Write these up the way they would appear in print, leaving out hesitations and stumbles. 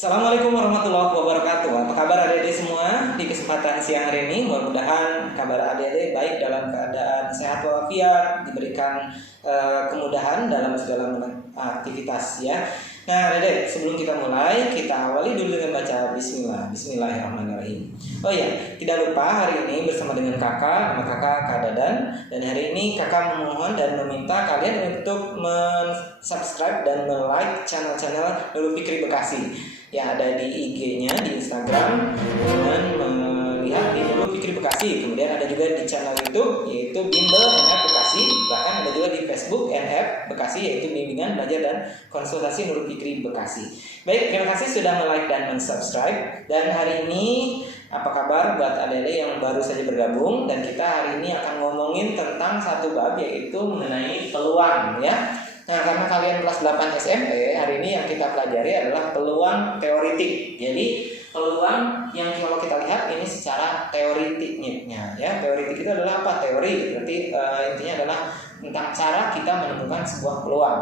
Assalamualaikum warahmatullahi wabarakatuh. Apa kabar adik-adik semua? Di kesempatan siang hari ini, mudah-mudahan kabar adik-adik baik dalam keadaan sehat walafiat, diberikan kemudahan dalam segala aktivitas ya. Nah, adik-adik, sebelum kita mulai, kita awali dulu dengan baca Bismillah. Bismillahirrahmanirrahim. Oh ya, tidak lupa hari ini bersama dengan kakak, nama kakak Kak Dadan. Dan hari ini kakak memohon dan meminta kalian untuk subscribe dan like channel-channel Nurul Fikri Bekasi yang ada di IG-nya, di Instagram dengan melihat di Nurul Fikri Bekasi. Kemudian ada juga di channel YouTube yaitu Bimbel NF Bekasi. Bahkan ada juga di Facebook NF Bekasi yaitu Bimbingan Belajar dan Konsultasi Nurul Fikri Bekasi. Baik, terima kasih sudah like dan subscribe. Dan hari ini apa kabar buat adik-adik yang baru saja bergabung? Dan kita hari ini akan ngomongin tentang satu bab yaitu mengenai peluang ya. Nah, karena kalian kelas 8 SMP, hari ini yang kita pelajari adalah peluang teoritik. Jadi, peluang yang kalau kita lihat ini secara teoritiknya ya. Teoritik itu adalah apa? Teori, berarti intinya adalah tentang cara kita menemukan sebuah peluang.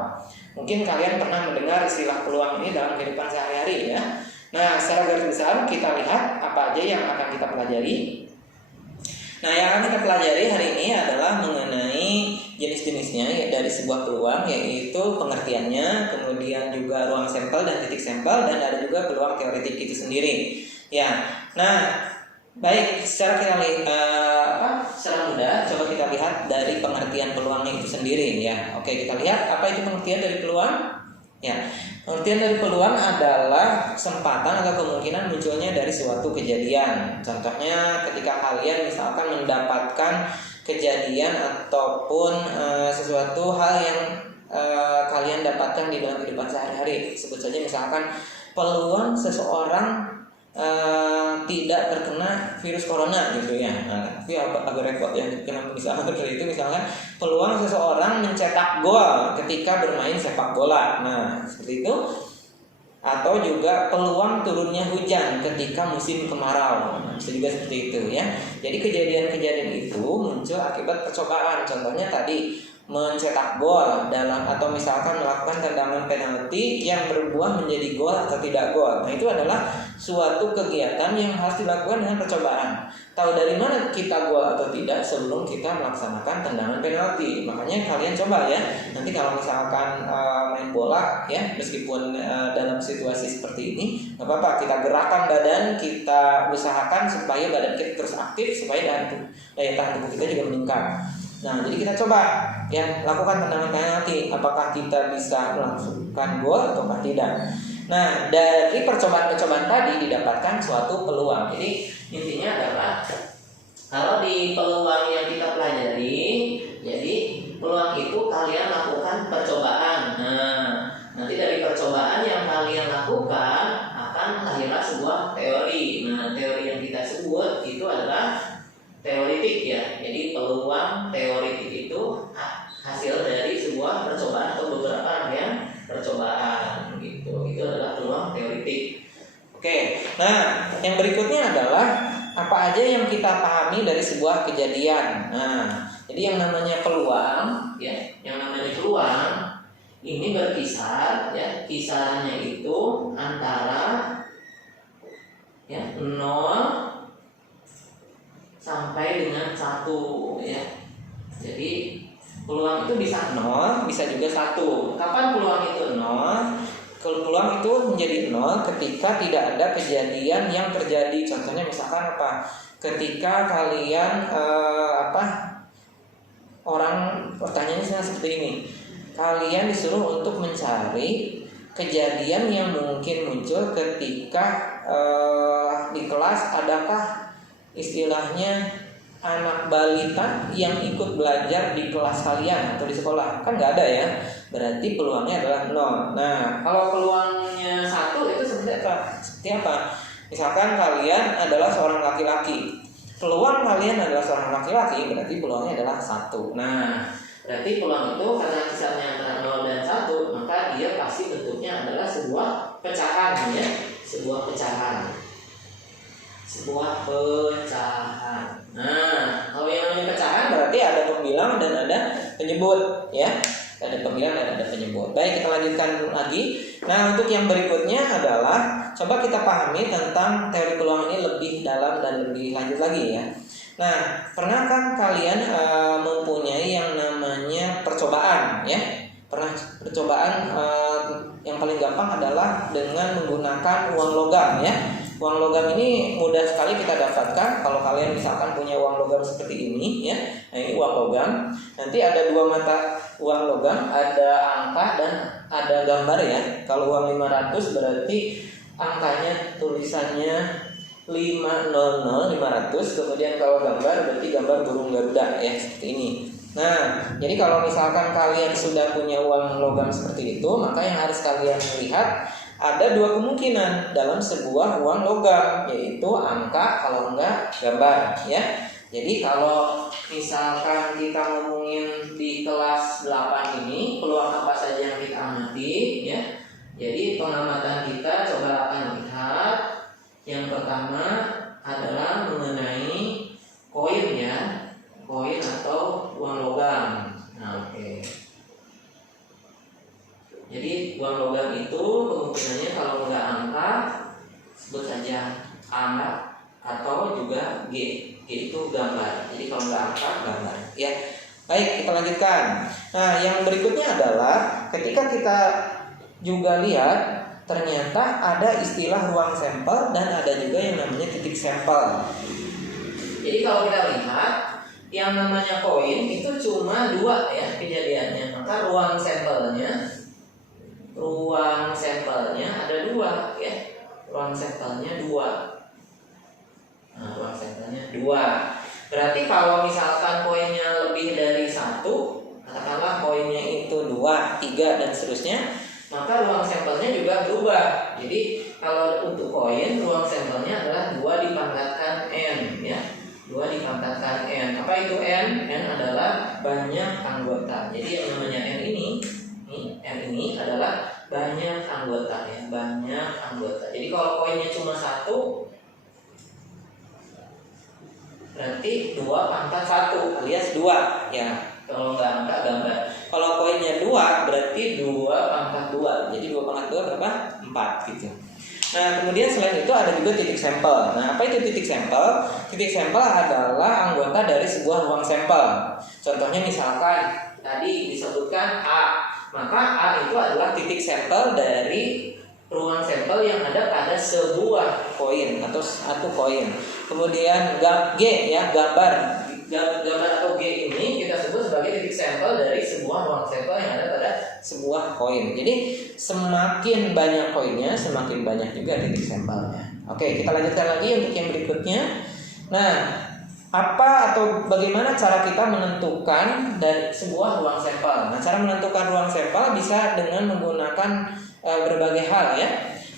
Mungkin kalian pernah mendengar istilah peluang ini dalam kehidupan sehari-hari ya. Nah, secara garis besar kita lihat apa aja yang akan kita pelajari. Nah, yang akan kita pelajari hari ini adalah mengenai jenis-jenisnya dari sebuah peluang, yaitu pengertiannya, kemudian juga ruang sampel dan titik sampel, dan ada juga peluang teoritik itu sendiri. Ya, nah, baik secara mudah, coba kita lihat dari pengertian peluangnya itu sendiri ya. Oke, kita lihat apa itu pengertian dari peluang. Ya, pengertian dari peluang adalah kesempatan atau kemungkinan munculnya dari suatu kejadian. Contohnya ketika kalian misalkan mendapatkan kejadian ataupun sesuatu hal yang kalian dapatkan di dalam kehidupan sehari-hari. Sebut saja misalkan peluang seseorang tidak terkena virus corona gitu ya. Nah, tapi agak repot ya. Misalkan seperti itu, misalkan peluang seseorang mencetak gol ketika bermain sepak bola. Nah, seperti itu. Atau juga peluang turunnya hujan ketika musim kemarau. Nah, bisa juga seperti itu ya. Jadi kejadian-kejadian itu muncul akibat percobaan. Contohnya tadi mencetak gol dalam atau misalkan melakukan tendangan penalti yang berbuah menjadi gol atau tidak gol. Nah, itu adalah suatu kegiatan yang harus dilakukan dengan percobaan. Tahu dari mana kita gol atau tidak sebelum kita melaksanakan tendangan penalti. Makanya kalian coba ya. Nanti kalau misalkan main bola ya, meskipun dalam situasi seperti ini, nggak apa-apa, kita gerakan badan, kita usahakan supaya badan kita terus aktif supaya daya tahan tubuh kita juga meningkat. Nah, jadi kita coba ya lakukan tendangan penalti, apakah kita bisa melakukan gol atau tidak. Nah, dari percobaan-percobaan tadi didapatkan suatu peluang. Jadi intinya adalah kalau di peluang yang kita pelajari, jadi peluang itu kalian lakukan percobaan. Nah, nanti dari percobaan yang kalian lakukan akan lahirlah sebuah teori. Nah, teori yang kita sebut itu adalah teoritik ya. Jadi peluang teoritik itu hasil dari sebuah percobaan atau beberapa rangkaian percobaan gitu. Itu adalah peluang teoritik. Oke. Nah, yang berikutnya adalah apa aja yang kita pahami dari sebuah kejadian. Nah, jadi yang namanya peluang ya, yang namanya peluang ini berkisar ya, kisarannya itu antara ya 0 sampai dengan 1 ya. Jadi peluang itu bisa 0, bisa juga 1. Kapan peluang itu 0? Peluang itu menjadi 0 ketika tidak ada kejadian yang terjadi. Contohnya misalkan apa? Ketika kalian orang pertanyaannya seperti ini. Kalian disuruh untuk mencari kejadian yang mungkin muncul ketika di kelas adakah istilahnya anak balita yang ikut belajar di kelas kalian atau di sekolah. Kan nggak ada ya. Berarti peluangnya adalah 0. Nah, kalau peluangnya 1 itu seperti apa? Misalkan kalian adalah seorang laki-laki. Peluang kalian adalah seorang laki-laki, berarti peluangnya adalah 1. Nah, berarti peluang itu karena kisarnya antara 0 dan 1, maka dia pasti bentuknya adalah sebuah pecahan ya. Sebuah pecahan. Nah, kalau yang namanya pecahan berarti ada pembilang dan ada penyebut ya. Ada pembilang dan ada penyebut. Baik, kita lanjutkan lagi. Nah, untuk yang berikutnya adalah coba kita pahami tentang teori peluang ini lebih dalam dan lebih lanjut lagi ya. Nah, pernahkah kalian mempunyai yang namanya percobaan ya? Pernah percobaan yang paling gampang adalah dengan menggunakan uang logam ya. Uang logam ini mudah sekali kita dapatkan kalau kalian misalkan punya uang logam seperti ini ya. Nah, ini uang logam. Nanti ada dua mata uang logam, ada angka dan ada gambar ya. Kalau uang 500 berarti angkanya tulisannya 500, kemudian kalau gambar berarti gambar burung Garuda ya, seperti ini. Nah, jadi kalau misalkan kalian sudah punya uang logam seperti itu, maka yang harus kalian lihat ada dua kemungkinan dalam sebuah uang logam, yaitu angka kalau enggak gambar ya. Jadi kalau misalkan kita ngomongin di kelas 8 ini, peluang apa saja yang kita amati ya. Jadi pengamatan kita coba akan lihat yang pertama adalah mengenai koin ya, koin atau uang logam. Nah, oke. Jadi uang logam itu kemungkinannya kalau nggak angka sebut saja A atau juga G. G itu gambar. Jadi kalau nggak angka gambar. Ya, baik kita lanjutkan. Nah, yang berikutnya adalah ketika kita juga lihat ternyata ada istilah ruang sampel dan ada juga yang namanya titik sampel. Jadi kalau kita lihat yang namanya koin itu cuma dua ya kejadiannya. Maka ruang sampelnya ada dua ya. Ruang sampelnya dua. Nah, ruang sampelnya dua. Berarti kalau misalkan koinnya lebih dari satu, katakanlah koinnya itu 2, 3 dan seterusnya, maka ruang sampelnya juga berubah. Jadi kalau untuk koin ruang sampelnya adalah 2 dipangkatkan N ya. 2 dipangkatkan N. Apa itu N? N adalah banyak anggota. Jadi yang namanya N ini adalah banyak anggota ya, banyak anggota. Jadi kalau koinnya cuma 1 berarti 2 pangkat 1 alias 2 ya. Kalau nggak angka gambar. Kalau koinnya 2 berarti 2 pangkat 2. Jadi 2 pangkat 2 berapa? 4 gitu. Nah, kemudian selain itu ada juga titik sampel. Nah, apa itu titik sampel? Titik sampel adalah anggota dari sebuah ruang sampel. Contohnya misalkan tadi disebutkan A, maka A itu adalah titik sampel dari ruang sampel yang ada pada sebuah koin atau satu koin. Kemudian G ya, gambar atau G ini kita sebut sebagai titik sampel dari sebuah ruang sampel yang ada pada sebuah koin. Jadi semakin banyak koinnya, semakin banyak juga titik sampelnya. Oke, kita lanjutkan lagi untuk yang berikutnya. Nah, apa atau bagaimana cara kita menentukan dari sebuah ruang sampel? Nah, cara menentukan ruang sampel bisa dengan menggunakan berbagai hal ya.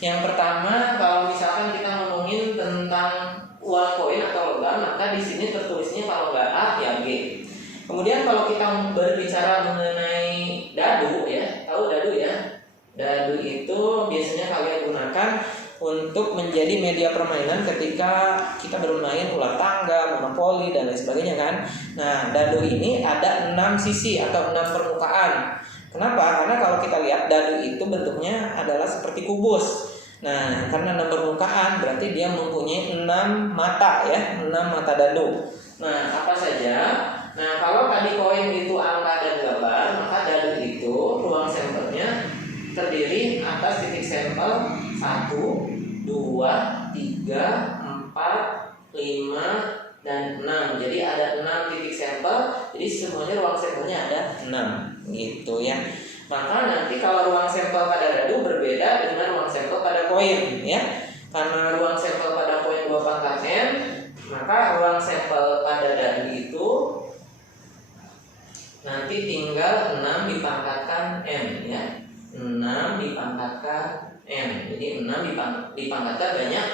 Yang pertama, kalau misalkan kita ngomongin tentang uang koin atau logam, maka di sini tertulisnya kalau nggak A ya G. Kemudian kalau kita berbicara mengenai dadu ya, tahu dadu ya? Dadu itu biasanya kalian gunakan untuk menjadi media permainan ketika kita bermain ular tangga, monopoli dan lain sebagainya kan. Nah, dadu ini ada 6 sisi atau 6 permukaan. Kenapa? Karena kalau kita lihat dadu itu bentuknya adalah seperti kubus. Nah, karena 6 permukaan berarti dia mempunyai 6 mata ya, 6 mata dadu. Nah, apa saja? Nah, kalau tadi koin itu angka dan gambar, maka dadu itu ruang sampelnya terdiri atas titik sampel 1, 2, 3, 4, 5 dan 6. Jadi ada 6 titik sampel. Jadi semuanya ruang sampelnya ada 6 gitu ya. Maka nanti kalau ruang sampel pada dadu berbeda dengan ruang sampel pada koin ya. Karena ruang sampel pada koin 2 pangkat N, maka ruang sampel pada dadu itu nanti tinggal 6 dipangkatkan N ya. 6 dipangkatkan N. Jadi 6 dipangkatkan banyak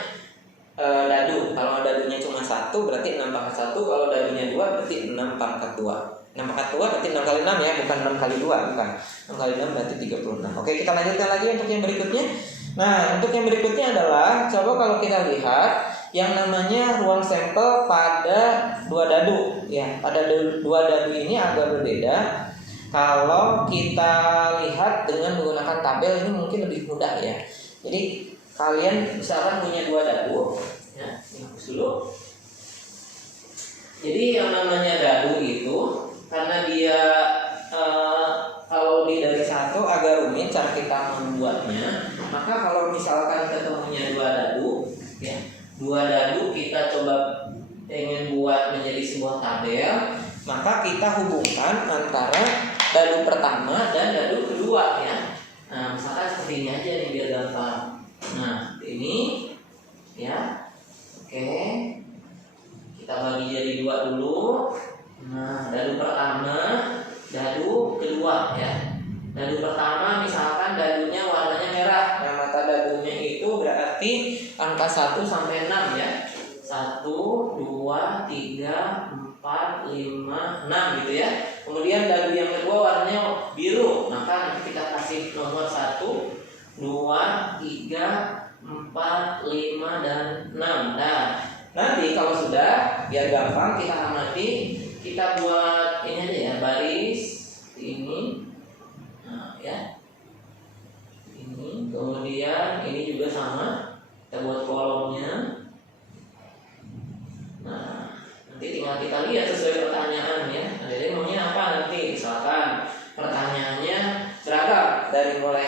dadu. Kalau dadunya cuma 1 berarti 6 pangkat 1. Kalau dadunya 2 berarti 6 pangkat 2. 6 pangkat 2 berarti 6 kali 6 ya, bukan 6 kali 2, bukan. 6 kali 6 berarti 36. Oke, kita lanjutkan lagi untuk yang berikutnya. Nah, untuk yang berikutnya adalah coba kalau kita lihat yang namanya ruang sampel pada 2 dadu ya. Pada 2 dadu ini agak berbeda. Kalau kita lihat dengan menggunakan tabel ini mungkin lebih mudah ya. Jadi kalian misalkan punya 2 dadu, ya, ini hapus dulu. Jadi yang namanya dadu itu karena dia kalau dari satu agak rumit cara kita membuatnya, maka kalau misalkan ketemunya 2 dadu, ya, 2 dadu kita coba ingin buat menjadi sebuah tabel, maka kita hubungkan antara dadu pertama dan dadu kedua, ya. Nah, misalkan seperti ini aja nih biar gampang. Nah, ini, ya, oke, kita bagi jadi 2 dulu. Nah, dadu pertama, dadu kedua, ya. Dadu pertama misalkan dadunya warnanya merah. Nah, mata dadunya itu berarti angka 1 sampai 6, ya. 1, 2, 3, 4, 5, 6 gitu ya. Kemudian dadu yang kedua warnanya biru, maka nanti kita kasih nomor 1, 2, 3, 4, 5, dan 6. Nah, nanti kalau sudah, biar gampang kita amati, kita buat ini aja ya, baris ini. Nah, ya. Ini, kemudian ini juga sama. Kita buat kolomnya. Nah, nanti tinggal kita lihat sesuai pertanyaan, ya. Nah, jadi maunya apa nanti? Misalkan pertanyaannya beragam, dari mulai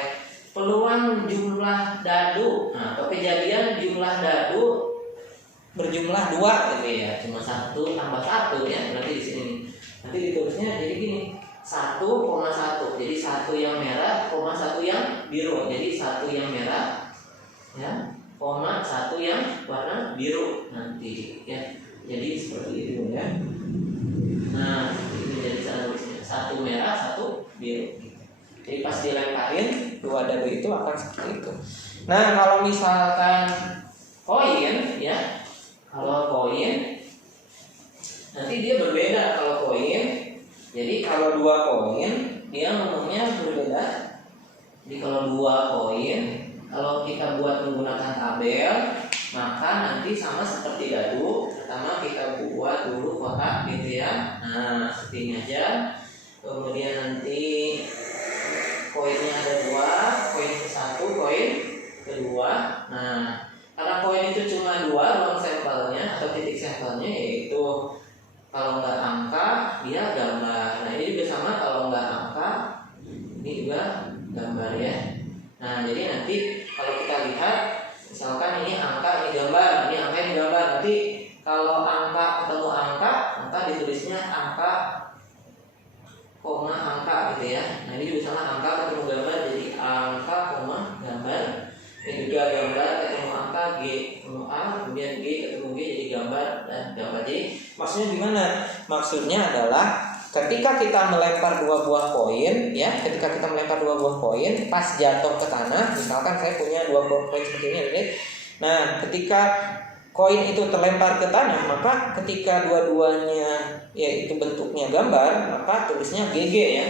peluang jumlah dadu, nah, atau kejadian jumlah dadu berjumlah 2 gitu ya, cuma 1 tambah 1, ya. Nanti di sini nanti ditulisnya jadi gini, 1,1. Jadi 1 yang merah, 1 yang biru. Jadi 1 yang merah, ya, 1 yang warna biru nanti, ya. Jadi seperti itu, ya. Nah, ini jadi cara tulisnya, 1 merah, 1 biru. Jadi pas dilemparin 2 dadu itu akan seperti itu. Nah, kalau misalkan koin, ya, kalau koin nanti dia berbeda. Kalau koin, jadi kalau 2 koin dia ngomongnya berbeda. Jadi kalau 2 koin, kalau kita buat menggunakan tabel, maka nanti sama seperti dadu. Pertama kita buat dulu kotak gitu, ya. Nah, seperti ini aja. Kemudian nanti koinnya ada 2, koin ke-1, koin kedua. Nah, karena koin itu cuma 2 ruang sampelnya atau titik sampelnya, yaitu kalau nggak angka dia gambar. Nah, ini juga sama, kalau nggak angka ini juga gambar, ya. Nah, jadi nanti kalau kita lihat, misalkan ini angka, ini gambar, ini angka, ini gambar. Nanti kalau angka ketemu angka, maka ditulisnya angka, koma angka gitu, ya. Nah, ini juga sama, angka ketemu gambar jadi angka, koma gambar. Ini juga gambar ketemu angka, G ketemu A, kemudian G ketemu G jadi gambar dan gambar. Jadi maksudnya gimana? Maksudnya adalah ketika kita melempar 2 buah koin, ya, ketika kita melempar 2 buah koin, pas jatuh ke tanah, misalkan saya punya 2 buah koin seperti ini, ya. Nah, ketika koin itu terlempar ke tanah, maka ketika dua-duanya yaitu bentuknya gambar, maka tulisnya GG, ya,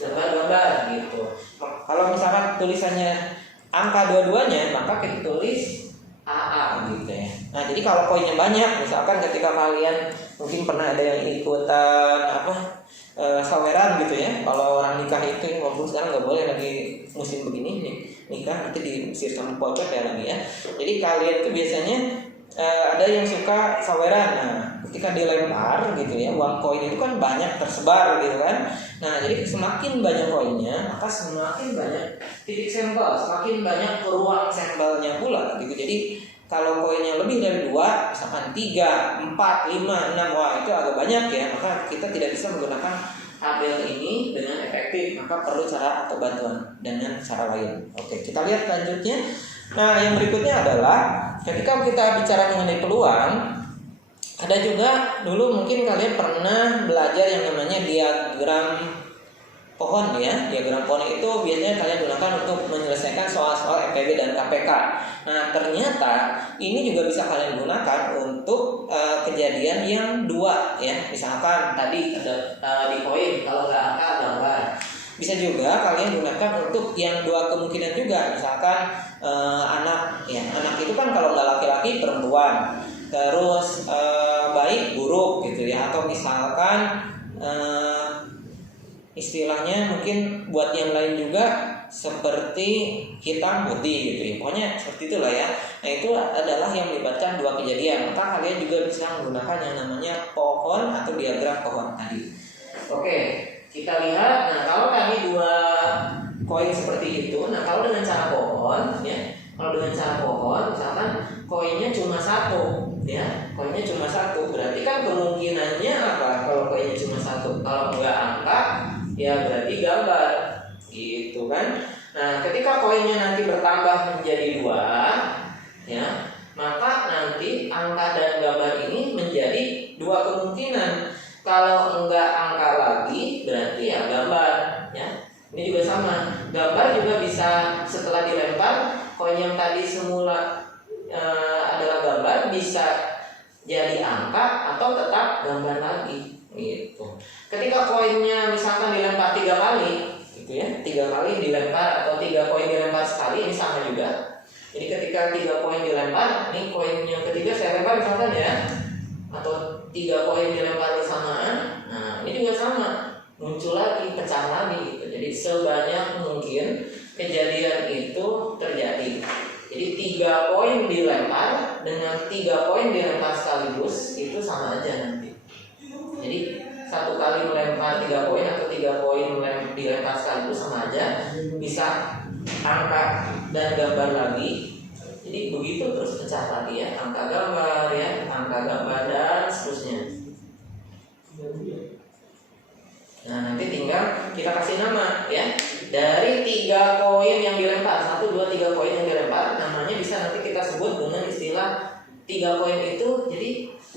gambar-gambar gitu. Kalau misalkan tulisannya angka dua-duanya, maka kita tulis AA gitu, ya. Nah, jadi kalau koinnya banyak, misalkan ketika kalian mungkin pernah ada yang ikutan saweran gitu, ya. Kalau orang nikah itu, walaupun sekarang nggak boleh lagi musim begini nih, nikah nanti diusir sama pocot ya lagi, ya. Jadi kalian itu biasanya ada yang suka saweran. Nah, ketika dilempar gitu, ya, uang koin itu kan banyak tersebar gitu kan. Nah, jadi semakin banyak koinnya, maka semakin banyak titik sampel, semakin banyak ruang sampelnya pula gitu. Jadi kalau koinnya lebih dari 2, misalkan 3, 4, 5, 6, wah itu agak banyak, ya. Maka kita tidak bisa menggunakan tabel ini dengan efektif, maka perlu cara atau bantuan dengan cara lain. Oke, kita lihat selanjutnya. Nah, yang berikutnya adalah ketika kita bicara mengenai peluang, ada juga dulu mungkin kalian pernah belajar yang namanya diagram pohon, ya. Diagram pohon itu biasanya kalian gunakan untuk menyelesaikan soal-soal MPB dan KPK. Nah, ternyata ini juga bisa kalian gunakan untuk kejadian yang 2, ya. Misalkan tadi ada di koin, kalau nggak angka gambar. Bisa juga kalian gunakan untuk yang 2 kemungkinan juga. Misalkan anak, ya. Anak itu kan kalau nggak laki-laki perempuan. Terus baik buruk gitu, ya. Atau misalkan istilahnya mungkin buat yang lain juga seperti hitam putih gitu ya. Pokoknya seperti itulah ya. Nah, itu adalah yang melibatkan dua kejadian. Maka kalian juga bisa menggunakan yang namanya pohon atau diagram pohon tadi. Oke, kita lihat. Nah, kalau tadi dua koin seperti itu, nah kalau dengan cara pohon ya, kalau dengan cara pohon misalkan koinnya cuma satu ya, koinnya cuma satu, berarti kan kemungkinannya apa kalau koinnya cuma satu? Kalau enggak angka ya berarti gambar gitu kan. Nah, ketika koinnya nanti bertambah menjadi 2 ya, maka nanti angka dan gambar ini menjadi 2 kemungkinan. Kalau enggak angka lagi berarti ya gambar ya. Ini juga sama, gambar juga bisa setelah dilempar koin yang tadi semula adalah gambar bisa jadi angka atau tetap gambar lagi gitu. Ketika koinnya misalkan dilempar 3 kali gitu ya, 3 kali dilempar atau 3 koin dilempar sekali, ini sama juga. Jadi ketika 3 koin dilempar, ini koin yang ketiga saya lempar misalkan ya, atau 3 koin dilempar bersamaan, nah ini juga sama, muncul lagi, pecah lagi gitu. Jadi sebanyak mungkin kejadian itu terjadi. Jadi 3 koin dilempar dengan 3 koin dilempar sekaligus itu sama aja nanti. Jadi 1 kali melempar 3 koin atau 3 koin dilempar sekaligus sama aja, bisa angka dan gambar lagi. Jadi begitu terus pecah lagi ya, angka gambar ya, angka gambar dan seterusnya. Nah, nanti tinggal kita kasih nama ya. Dari 3 koin yang dilempar, 1, 2, 3 koin yang dilempar, namanya bisa nanti kita sebut dengan istilah 3 koin itu jadi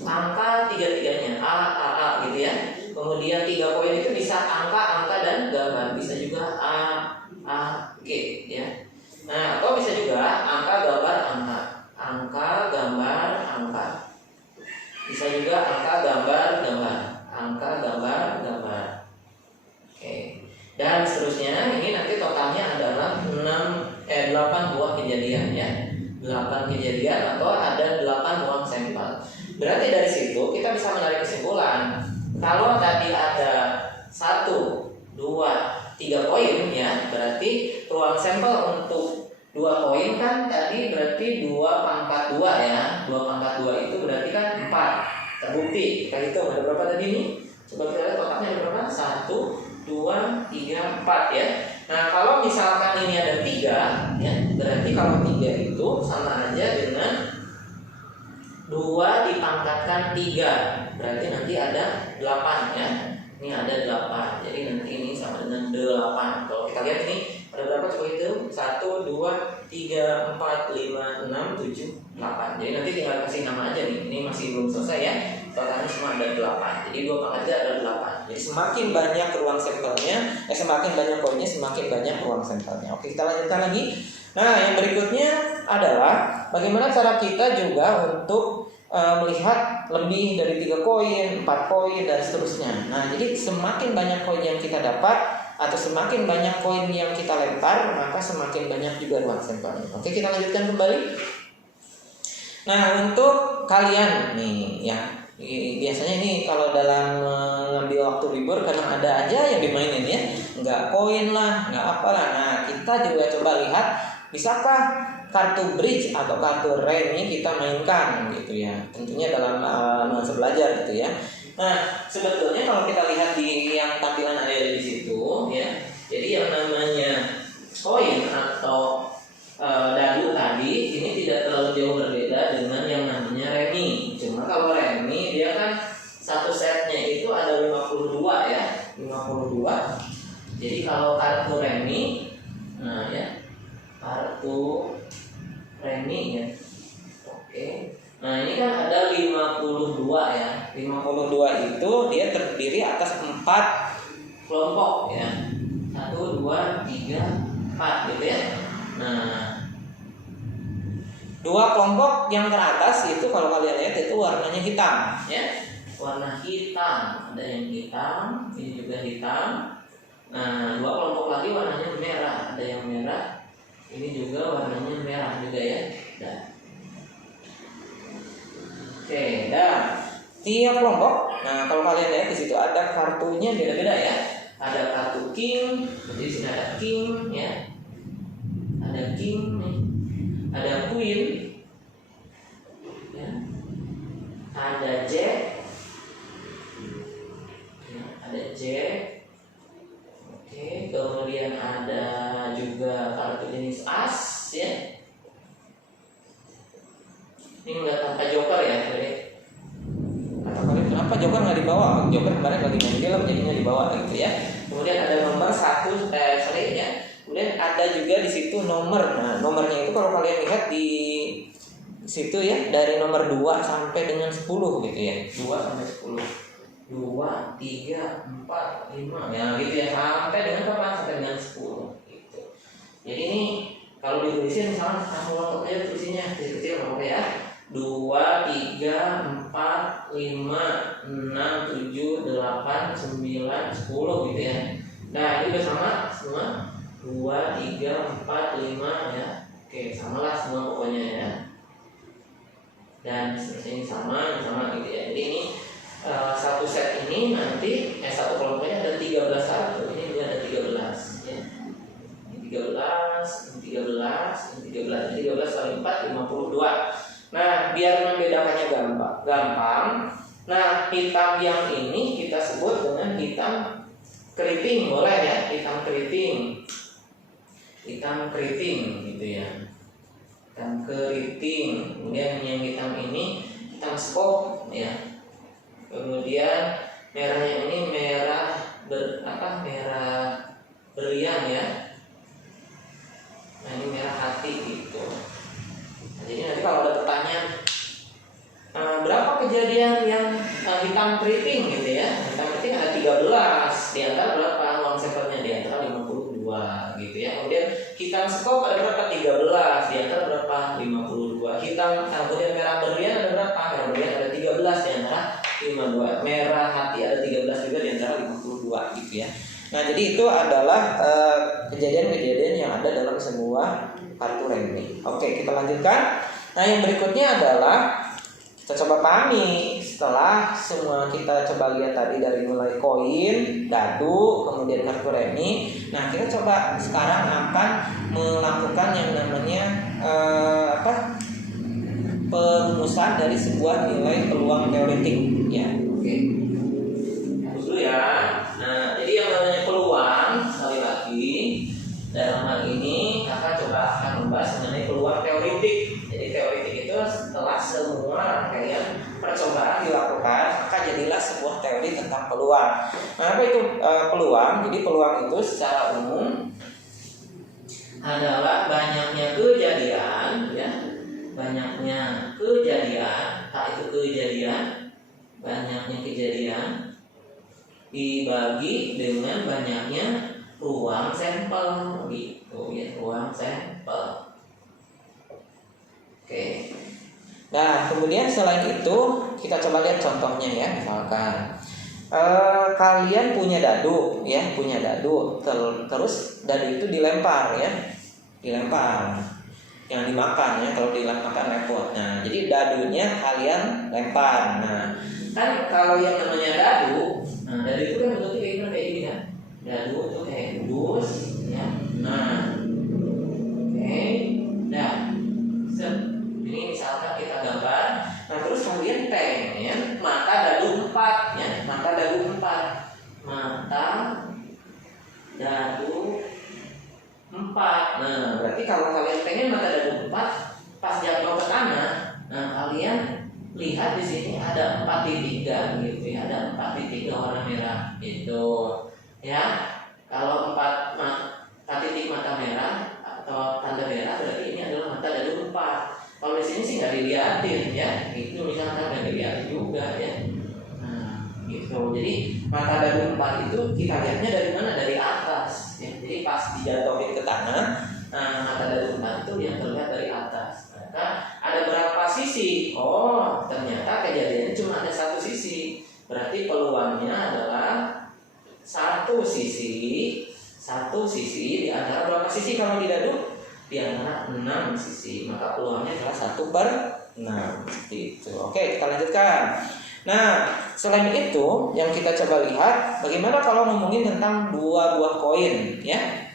angka 3-3-nya, A gitu ya. Kemudian 3 koin itu bisa angka dan gambar, bisa juga A, G ya. Nah, atau bisa juga angka gambar angka gambar angka. Bisa juga angka gambar angka gambar. Oke. Dan seterusnya, ini nanti totalnya adalah 8 buah kejadian ya. 8 kejadian atau ada 8 uang sampel. Berarti dari situ kita bisa menarik kesimpulan. Kalau tadi ada 1, 2, 3 koin ya, berarti ruang sampel untuk 2 koin kan tadi berarti 2 pangkat 2 ya. 2 pangkat 2 itu berarti kan 4. Terbukti. Kita hitung ada berapa tadi nih? Coba kita lihat totalnya ada berapa? 1, 2, 3, 4 ya. Nah, kalau misalkan ini ada 3 ya, berarti kalau 3 itu sama aja dengan 2 dipangkatkan 3. Berarti nanti ada 8 ya. Ini ada 8. Jadi nanti ini sama dengan 8. Kalau kita lihat ini ada berapa, coba itu? 1, 2, 3, 4, 5, 6, 7, 8. Jadi nanti tinggal kasih nama aja nih. Ini masih belum selesai ya. Totalnya semua ada 8. Jadi 2 pangkat 3 ada 8. Jadi semakin banyak ruang sampelnya, semakin banyak koinnya, semakin banyak ruang sampelnya. Oke, kita lanjutkan lagi. Nah, yang berikutnya adalah bagaimana cara kita juga untuk melihat lebih dari 3 koin, 4 koin dan seterusnya. Nah, jadi semakin banyak koin yang kita dapat atau semakin banyak koin yang kita lempar, maka semakin banyak juga ruang sampelnya. Oke, kita lanjutkan kembali. Nah, untuk kalian nih ya, biasanya ini kalau dalam mengambil waktu libur kadang ada aja yang dimainin ya, nggak koin lah, nggak apalah. Nah, kita juga coba lihat, bisakah kartu bridge atau kartu remi kita mainkan gitu ya. Tentunya dalam nuansa belajar gitu ya. Nah, sebetulnya kalau kita lihat di yang tampilan ada di situ ya, jadi yang namanya koin atau dadu tadi ini tidak terlalu jauh berbeda dengan yang namanya remi. Cuma kalau remi dia kan satu setnya itu ada 52 ya, 52. Jadi kalau kartu remi, nah ya, kartu remi ya. Oke. Nah, ini kan ada 52 ya. 52 itu dia terdiri atas 4 kelompok ya. 1, 2, 3, 4 gitu ya. Nah, 2 kelompok yang teratas itu kalau kalian lihat itu warnanya hitam ya. Warna hitam, ada yang hitam, ini juga hitam. Nah, 2 kelompok lagi warnanya merah, ada yang merah. Ini juga warnanya merah juga ya. Dan oke, dan tiap kelompok. Nah, kalau kalian lihat di situ ada kartunya beda-beda ya. Ada kartu king, jadi sini ada king ya. ada king nih, ada queen, ya, ada jack, ya, ada jack. Oke, kemudian ada juga kartu jenis as, ya. Ini nggak tanpa joker ya, jadi kata kalian kenapa joker nggak dibawa? Joker kemarin lagi main film jadinya dibawa gitu ya. Kemudian ada nomor 1, ya. Kemudian ada juga di situ nomor. Nah, nomornya itu kalau kalian lihat di situ ya, dari nomor 2 sampai dengan 10 gitu ya. 2 sampai 10. 2, 3, 4, 5 ya gitu ya, sampai dengan berapa? Sampai dengan 10 gitu. Jadi ini kalau ditulisin misalnya kamu lengkap aja tulisinnya kecil-kecil apa ya. 2, 3, 4, 5, 6, 7, 8, 9, 10 gitu ya. Nah, itu udah sama semua. 2, 3, 4, 5 ya. Oke, samalah semua pokoknya ya. Dan seterusnya ini sama gitu ya. Jadi ini satu set ini nanti satu kelompoknya ada 13 kartu. Ini dia ada 13 ya. Ini 13, ini 13, ini 13. Ini 13 kali 4 52. Nah, biar membedakannya gampang. Nah, hitam yang ini kita sebut dengan hitam keriting, boleh ya, hitam keriting. Hitam keriting gitu ya. Hitam keriting. Kemudian yang hitam ini hitam skop ya. Kemudian merahnya ini merah merah berlian ya. Nah, ini merah hati gitu. Nah, jadi nanti kalau ada pertanyaan berapa kejadian yang hitam keriting gitu ya. Hitam keriting ada 13. Di antara berapa uang sepernya? Di antara 52 gitu ya. Kemudian hitam skop ada berapa? 13. Di antara berapa? 52. Hitam kemudian merah berlian ada berapa? Merah berlian ada 13 di antara 52. Merah hati ada 13 juga di antara 52 gitu ya. Nah, jadi itu adalah kejadian-kejadian yang ada dalam sebuah kartu remi. Oke, kita lanjutkan. Nah, yang berikutnya adalah kita coba pahami setelah semua kita coba lihat tadi dari mulai koin, dadu, kemudian kartu remi. Nah, kita coba sekarang akan melakukan yang namanya perumusan dari sebuah nilai peluang teoretik ya. Oke. Hapus dulu ya. Nah, jadi yang namanya peluang sekali lagi dalam hal ini kakak coba akan membahas mengenai peluang teoretik. Jadi teoretik itu setelah semua rangkaian percobaan dilakukan, maka jadilah sebuah teori tentang peluang. Nah, apa itu peluang? Jadi peluang itu secara umum adalah banyaknya kejadian ya. Banyaknya kejadian, tak itu kejadian, banyaknya kejadian dibagi dengan banyaknya ruang sampel gitu ya, ruang sampel. Oke. Nah, kemudian selain itu kita coba lihat contohnya ya, misalkan kalian punya dadu ya, terus dadu itu dilempar ya, dilempar. Yang dimakan ya, kalau dimakan repot. Nah, jadi dadunya kalian lempar. Nah, kan kalau yang namanya dadu, nah dadu itu kan bentuknya kayak gini kan. Dadu itu kayak dus ya. Nah, oke. Nah, ini misalkan kita gambar. Nah, terus kalian pengen mata dadu 4 ya, mata dadu 4. Mata dadu 4. Nah, berarti kalau kalian pengen mata dadu 4, pas jatuh ke tanah, nah kalian lihat di sini ada 4 titik gitu ya, ada 4 titik warna merah itu. Ya. Kalau 4 titik mata merah atau tanda merah berarti ini adalah mata dadu 4. Kalau di sini sih nggak dilihatin ya, itu misalkan nggak dilihatin juga ya. Nah, gitu. Jadi mata dadu 4 itu kita lihatnya dari mana? Dari atas. Ya. Jadi pas dijatuhin ke tanah, nah mata dadu 4 itu yang terlihat dari atas. Maka ada berapa sisi? Oh, ternyata kejadiannya cuma ada satu sisi. Berarti peluangnya adalah satu sisi di antara berapa sisi kalau di dadu? Di antara 6 sisi. Maka peluangnya adalah 1/6 seperti itu. Oke, kita lanjutkan. Nah, selain itu yang kita coba lihat bagaimana kalau ngomongin tentang 2 buah koin ya.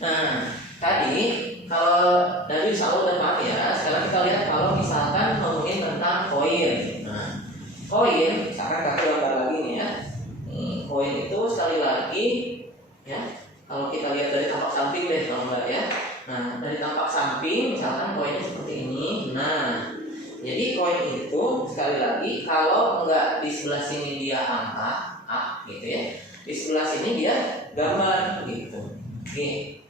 Nah, tadi kalau dari insya Allah udah paham ya. Sekarang kita lihat kalau misalkan ngomongin tentang koin. Nah, koin, misalkan kakak gambar lagi nih ya. Koin itu sekali lagi ya. Kalau kita lihat dari tampak samping deh gambar ya. Nah, dari tampak samping misalkan koinnya seperti ini. Nah, jadi koin itu sekali lagi kalau enggak di sebelah sini dia angka A gitu ya. Di sebelah sini dia gambar gitu. Oke.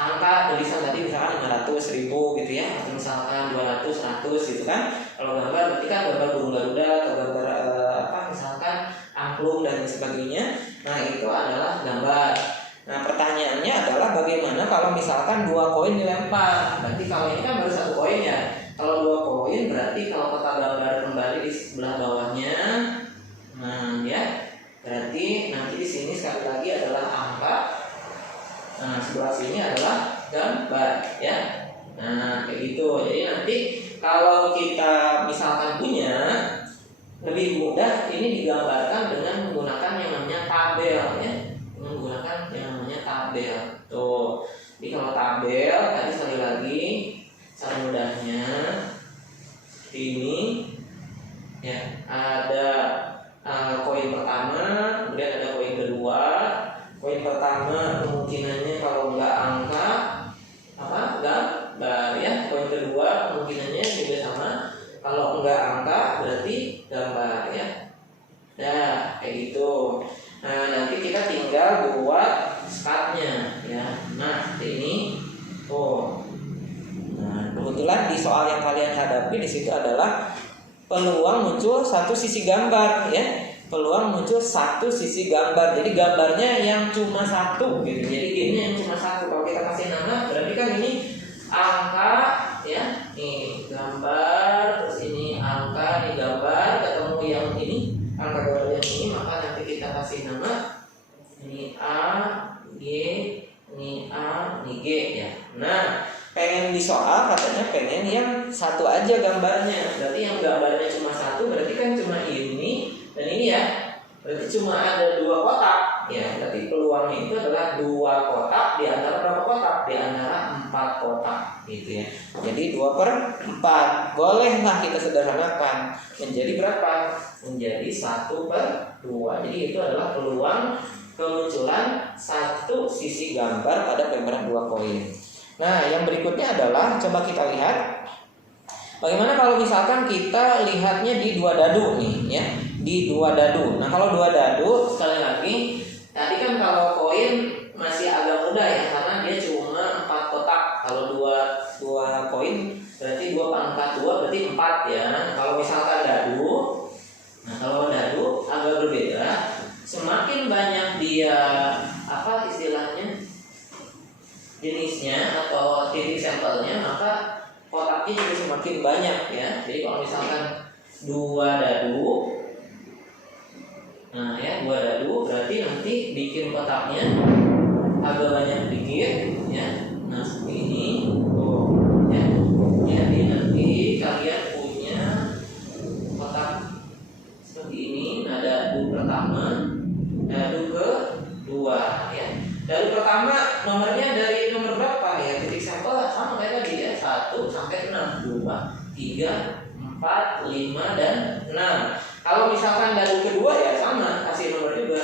Angka tulisan tadi misalkan 500, 1000 gitu ya, atau misalkan 200, 100 gitu kan. Kalau gambar berarti kan gambar burung garuda atau gambar misalkan angklung dan sebagainya. Nah, itu adalah gambar. Nah, pertanyaannya adalah bagaimana kalau misalkan dua koin dilempar? Berarti kalau ini kan baru satu koin ya. Kalau dua koin berarti kalau kotak gambar kembali di sebelah bawahnya. Nah, ya. Berarti nanti di sini sekali lagi adalah angka. Nah, sebelah sini adalah gambar ya. Nah, kayak gitu. Jadi nanti kalau kita misalkan punya, lebih mudah ini digambarkan dengan menggunakan yang namanya tabel ya. Menggunakan yang namanya tabel. Tuh. Jadi kalau tabel tadi sekali lagi cara mudahnya ini ya, ada koin pertama, kemudian ada koin kedua. Koin pertama kemungkinannya kalau nggak angka gambar ya. Koin kedua kemungkinannya juga sama, kalau nggak angka berarti gambar ya. Nah, kayak gitu. Nah, nanti kita tinggal buat skatnya ya. Nah, ini tuh. Nah, kebetulan di soal yang kalian hadapi di situ adalah peluang muncul satu sisi gambar ya. Peluang muncul satu sisi gambar. Jadi gambarnya yang cuma satu gitu. Jadi ini yang cuma satu. Kalau kita kasih nama berarti kan ini angka ya. Nih gambar, terus ini angka, ini gambar, ketemu yang ini angka gambar yang ini, maka nanti kita kasih nama ini A, G, ini A, ini G ya. Nah, pengen di soal katanya pengen yang satu aja gambarnya. Berarti yang gambarnya cuma satu berarti kan cuma ini dan ini ya. Berarti cuma ada dua kotak ya. Berarti peluangnya itu adalah dua kotak di antara berapa kotak? Di antara 4 kotak gitu ya. Jadi 2/4. Bolehlah kita sederhanakan menjadi berapa? Menjadi 1/2. Jadi itu adalah peluang kemunculan satu sisi gambar pada pembaran dua koin. Nah, yang berikutnya adalah coba kita lihat bagaimana kalau misalkan kita lihatnya di dua dadu nih ya, di dua dadu. Nah, kalau dua dadu sekali lagi tadi kan kalau koin masih agak mudah ya karena dia cuma 4 kotak. Kalau dua koin berarti 2 pangkat 2 berarti 4 ya. Kalau misalkan dadu, nah kalau dadu agak berbeda. Semakin banyak dia istilahnya jenisnya atau titik sampelnya, maka kotaknya juga semakin banyak ya. Jadi kalau misalkan 2 dadu, nah ya 2 dadu berarti nanti bikin kotaknya agak banyak dikit ya. Nah seperti ini tuh ya. Jadi nanti kalian punya kotak seperti ini. Nah, dadu pertama, dadu kedua ya. Dadu pertama nomornya dari nomor berapa ya? Titik sampel sama kayak tadi ya, 1 sampai 6, 2, 3, 4, 5 dan 6. Kalau misalkan dadu kedua ya sama, kasih nomor juga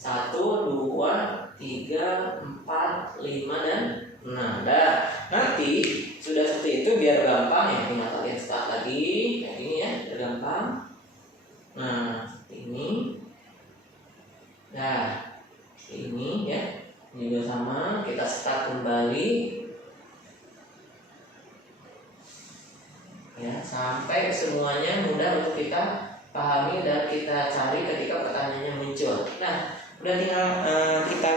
1, 2, 3, 4, 5 dan 6. Nah, nanti sudah seperti itu biar gampang ya. Ini kalian start lagi kayak gini ya, biar gampang. Nah, ini. Nah, ini ya. Ini juga sama, kita start kembali ya, sampai semuanya mudah untuk kita pahami dan kita cari ketika pertanyaannya muncul. Nah, udah tinggal kita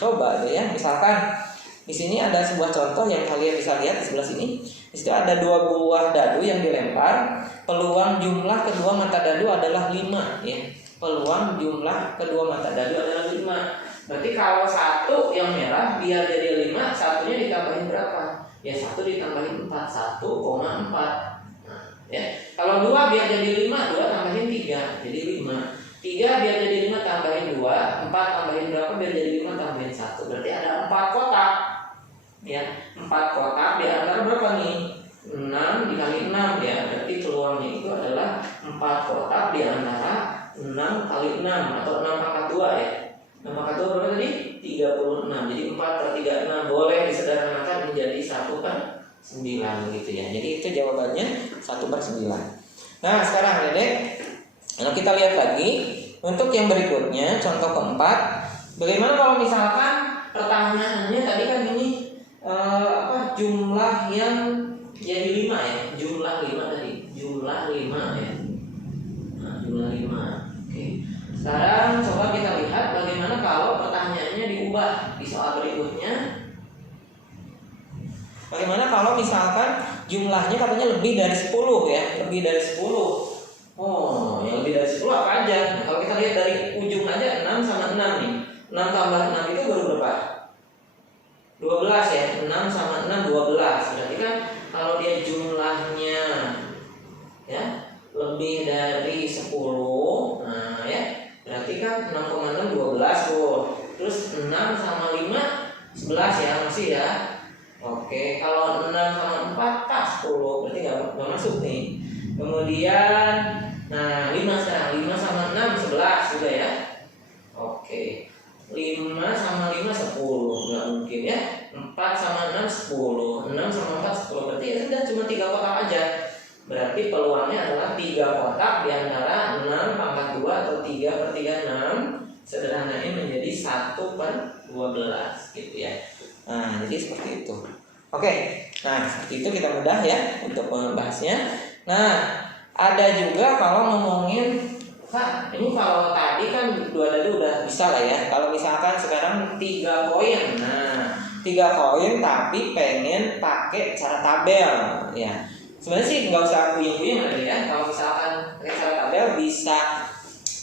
coba deh ya. Misalkan di sini ada sebuah contoh yang kalian bisa lihat di sebelah sini. Di situ ada 2 buah dadu yang dilempar. Peluang jumlah kedua mata dadu adalah 5 ya. Peluang jumlah kedua mata dadu adalah 5. Berarti kalau 1 yang merah biar jadi 5, satunya ditambahin berapa? Ya 1 ditambahin 4, 1,4. Nah, ya. Kalau 2 biar jadi 5, 2 tambahin 3, jadi 5. 3 biar jadi 5 tambahin 2, 4 tambahin berapa biar jadi 5 tambahin 1. Berarti ada 4 kotak. ya 4 kotak di antara berapa nih? 6 dikali 6 ya, berarti peluangnya itu adalah 4 kotak di antara 6 kali 6 atau 6 pangkat 2 ya. 6 pangkat 2 berapa tadi? 36. Jadi 4/36 boleh disederhanakan menjadi 1/9 gitu ya. Jadi itu jawabannya 1/9. Nah sekarang Dedek, kalau kita lihat lagi untuk yang berikutnya, contoh keempat, bagaimana kalau misalkan pertanyaannya tadi kan ini jumlah yang jadi 5 ya, jumlah 5 tadi, jumlah 5 ya. Nah, jumlah 5. Oke. Sekarang coba kita lihat bagaimana kalau pertanyaannya diubah di soal berikutnya. Bagaimana kalau misalkan jumlahnya katanya lebih dari 10 ya, lebih dari 10. Oh, yang lebih dari 10 apa aja? Nah, kalau kita lihat dari ujung aja 6 sama 6 nih. 6 tambah 6 itu baru berapa? 12 ya. 6 sama 6 12. Berarti kan kalau dia jumlahnya ya lebih dari 10, nah ya berarti kan 6,6 12 tuh. Terus 6 sama 5 11 ya, masih ya. Oke, kalau 6 sama 4 pas 10, berarti nggak masuk nih. Kemudian nah 5 sekarang, 5 sama 6 11 juga ya. Oke, 5 sama 5 10, nggak mungkin ya. 4 sama 6 10, 6 sama 4 10, berarti ya sudah cuma 3 kotak aja. Berarti peluangnya adalah 3 kotak di antara 6 pangkat 2 atau 3/36. Sederhanain menjadi 1/12 gitu ya. Nah jadi seperti itu. Oke, nah seperti itu kita mudah ya untuk membahasnya. Nah ada juga kalau ngomongin, Kak, ini kalau tadi kan 2 dadu udah bisa lah ya. Kalau misalkan sekarang 3 koin, nah 3 koin tapi pengen pakai cara tabel ya. Sebenarnya sih nggak usah kuyung-kuyung aja ya. Kalau misalkan pakai cara tabel bisa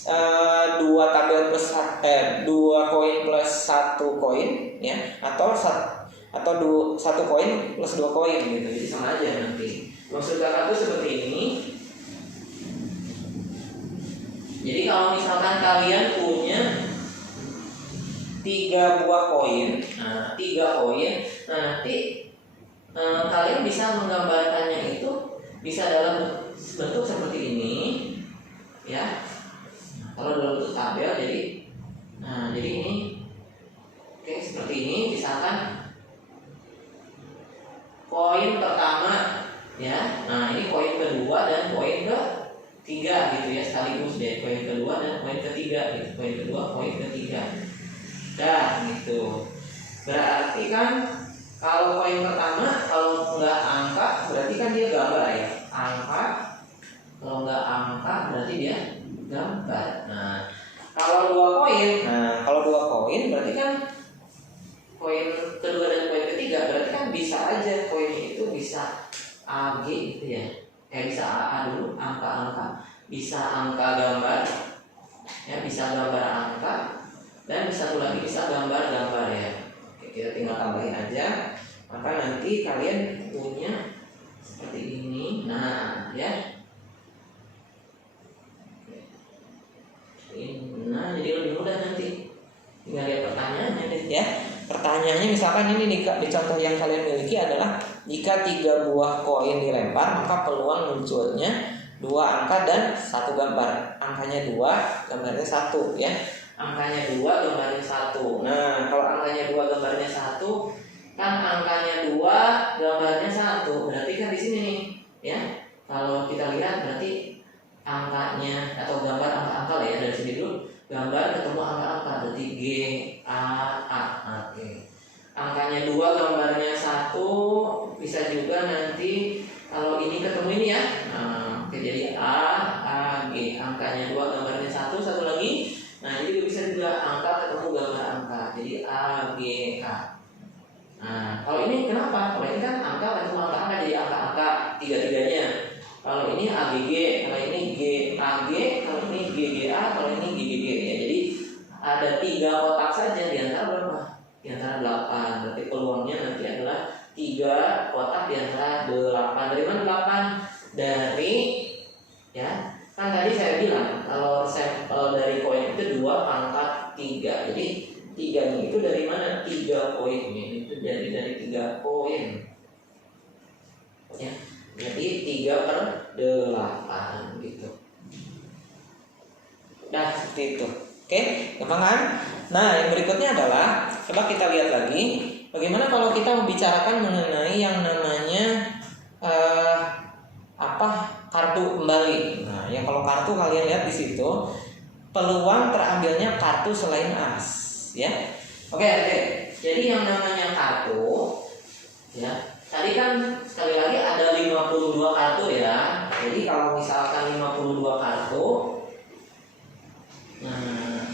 2 tabel plus 2 koin plus 1 koin ya, atau 1 koin plus 2 koin gitu. Jadi sama aja nanti. Maksud kakak tuh seperti ini. Jadi kalau misalkan kalian punya 3 buah koin, nah 3 koin, nah nanti kalian bisa menggambarkannya itu bisa dalam bentuk seperti ini, ya. Kalau dalam bentuk tabel, jadi ini, oke seperti ini. Misalkan koin pertama, ya. Nah ini koin kedua dan koin ketiga gitu ya, sekaligus deh. Koin kedua dan koin ketiga gitu. Koin kedua, koin ketiga. Dah gitu. Berarti kan kalau koin pertama kalau nggak angka berarti kan dia gambar ya. Angka. Kalau nggak angka berarti dia gambar. Nah kalau 2 koin berarti kan koin kedua dan koin ketiga berarti kan bisa aja koin itu bisa AG gitu ya. Bisa AA dulu, angka-angka. Bisa angka gambar. Ya, bisa gambar angka. Dan satu lagi bisa gambar-gambar ya. Oke, kita tinggal tambahin aja. Maka nanti kalian punya seperti ini. Nah, ya. Nah, jadi lebih mudah nanti. Tinggal lihat pertanyaannya deh ya. Pertanyaannya misalkan ini di contoh yang kalian miliki adalah jika 3 buah koin dilempar maka peluang munculnya 2 angka dan 1 gambar. Angkanya 2, gambarnya 1 ya. Angkanya 2, gambarnya 1. Nah, kalau angkanya 2, gambarnya 1, kan angkanya 2, gambarnya 1. Berarti kan di sini nih, ya. Kalau kita lihat berarti angkanya atau gambar angka-angka lah ya, dari sini dulu. Gambar ketemu angka-angka, berarti G, A, A. Oke. Angkanya 2, gambarnya 1, bisa juga nanti kalau ini ketemu ini ya. Nah, oke, jadi A, G. Angkanya 2, gambarnya 1, satu lagi. Nah, ini bisa juga angka ketemu gambar angka. Jadi A, G, A. Nah, kalau ini kenapa? Kalau ini kan angka ketemu angka-angka jadi angka-angka tiga-tiganya. Kalau ini AGG, kalau ini GAG, kalau ini GGA, kalau ini GGG ya. Jadi ada 3 kotak saja di antara berapa? Di antara 8. Berarti peluangnya nanti adalah 3 kotak di antara 8. Dari mana 8? Dari ya. Kan tadi saya bilang kalau sampel dari koin itu 2 pangkat 3. Jadi 3-nya itu dari mana? 3 koinnya itu dari 3 Jadi 3/8 gitu. Nah, seperti itu. Oke, gampang kan? Nah, yang berikutnya adalah coba kita lihat lagi bagaimana kalau kita membicarakan mengenai yang namanya kartu kembali. Nah, ya kalau kartu kalian lihat di situ peluang terambilnya kartu selain as, ya. Oke. Jadi yang namanya kartu, ya. Tadi kan sekali lagi ada 52 kartu ya. Jadi kalau misalkan 52 kartu, nah,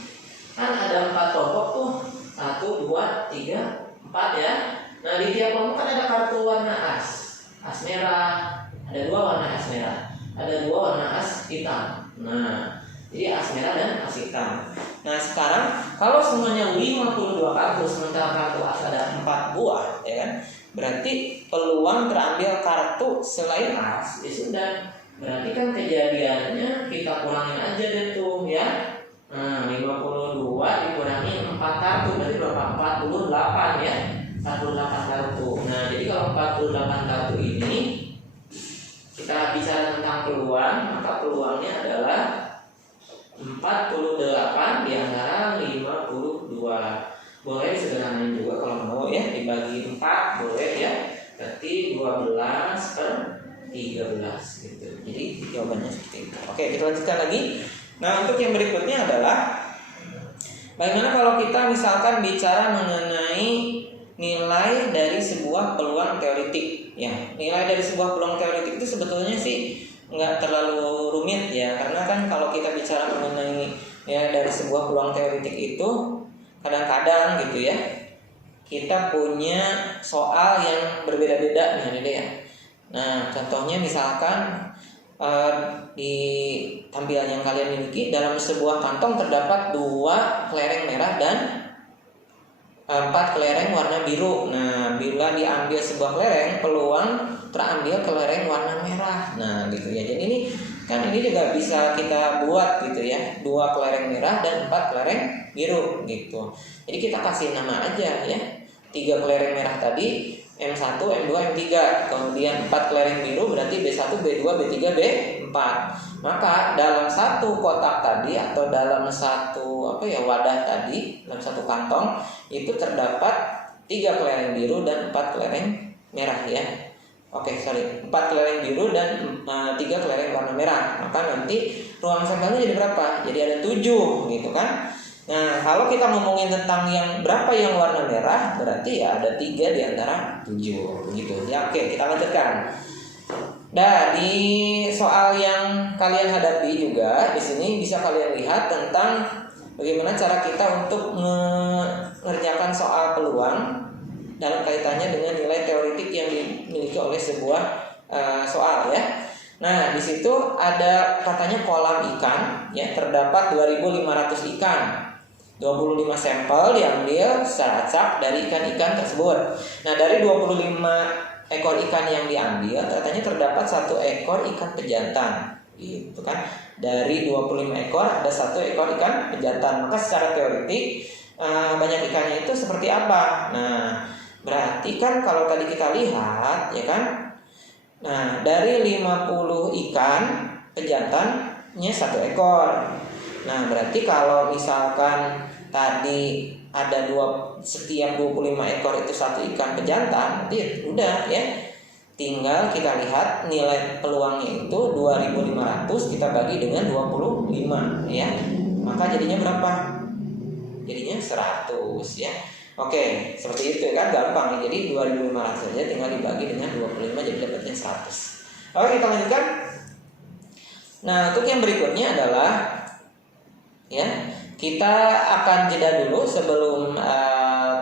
kan ada 4 kelompok tuh. 1, 2, 3, 4 ya. Nah, di tiap kelompok kan ada kartu warna as. As merah, ada 2 warna as merah. Ada 2 warna as hitam. Nah, jadi as merah dan as hitam. Nah, sekarang kalau semuanya 52 kartu sementara kartu as ada 4 buah, ya kan? Berarti peluang terambil kartu selain as, ya sudah. Berarti kan kejadiannya kita kurangin aja deh tuh ya. Nah, 52 dikurangi 4 kartu berarti berapa? 48 ya. 48 kartu. Nah, jadi kalau 48 kartu ini kita bicara tentang peluang, maka peluangnya adalah 48 di antara 52. Boleh disederhanain juga kalau mau ya, dibagi 4 boleh ya. Berarti 12/13 gitu. Jadi jawabannya seperti itu. Oke, kita lanjutkan lagi. Nah, untuk yang berikutnya adalah bagaimana kalau kita misalkan bicara mengenai nilai dari sebuah peluang teoretik ya. Nilai dari sebuah peluang teoretik itu sebetulnya sih nggak terlalu rumit ya, karena kan kalau kita bicara mengenai ya dari sebuah peluang teoretik itu kadang-kadang gitu ya kita punya soal yang berbeda-beda nih ya. Nah, contohnya misalkan di tampilan yang kalian miliki dalam sebuah kantong terdapat 2 kelereng merah dan 4 kelereng warna biru. Nah, bila diambil sebuah kelereng, peluang terambil kelereng warna merah. Nah, gitu ya. Jadi ini juga bisa kita buat gitu ya. 2 kelereng merah dan 4 kelereng biru gitu. Jadi kita kasih nama aja ya. 3 kelereng merah tadi M1, M2, M3. Kemudian 4 kelereng biru berarti B1, B2, B3, B4. Maka dalam satu kotak tadi atau dalam satu wadah tadi, dalam satu kantong itu terdapat 3 kelereng biru dan 4 kelereng merah ya. 4 kelereng biru dan 3 kelereng warna merah. Maka nanti ruang sampelnya jadi berapa? Jadi ada 7 gitu kan. Nah, kalau kita ngomongin tentang yang berapa yang warna merah, berarti ya ada 3 di antara 7 gitu. Ya, oke, kita lanjutkan. Nah, di soal yang kalian hadapi juga di sini bisa kalian lihat tentang bagaimana cara kita untuk mengerjakan soal peluang dalam kaitannya dengan nilai teoretik yang dimiliki oleh sebuah soal ya. Nah, di situ ada katanya kolam ikan ya, terdapat 2.500 ikan. 25 sampel diambil secara acak dari ikan-ikan tersebut. Nah, dari 25 ekor ikan yang diambil, katanya terdapat 1 ekor ikan pejantan, gitu kan? Dari 25 ekor ada 1 ekor ikan pejantan. Maka secara teoretik banyak ikannya itu seperti apa? Nah, berarti kan kalau tadi kita lihat, ya kan? Nah, dari 50 ikan pejantannya 1 ekor. Nah, berarti kalau misalkan tadi ada setiap 25 ekor itu 1 ikan pejantan, nanti udah ya. Tinggal kita lihat nilai peluangnya itu 2.500 kita bagi dengan 25 ya. Maka jadinya berapa? Jadinya 100 ya. Oke, seperti itu kan, gampang ya. Jadi 2.500 saja tinggal dibagi dengan 25 jadi dapatnya 100. Oke, kita lanjutkan. Nah, untuk yang berikutnya adalah ya, kita akan jeda dulu sebelum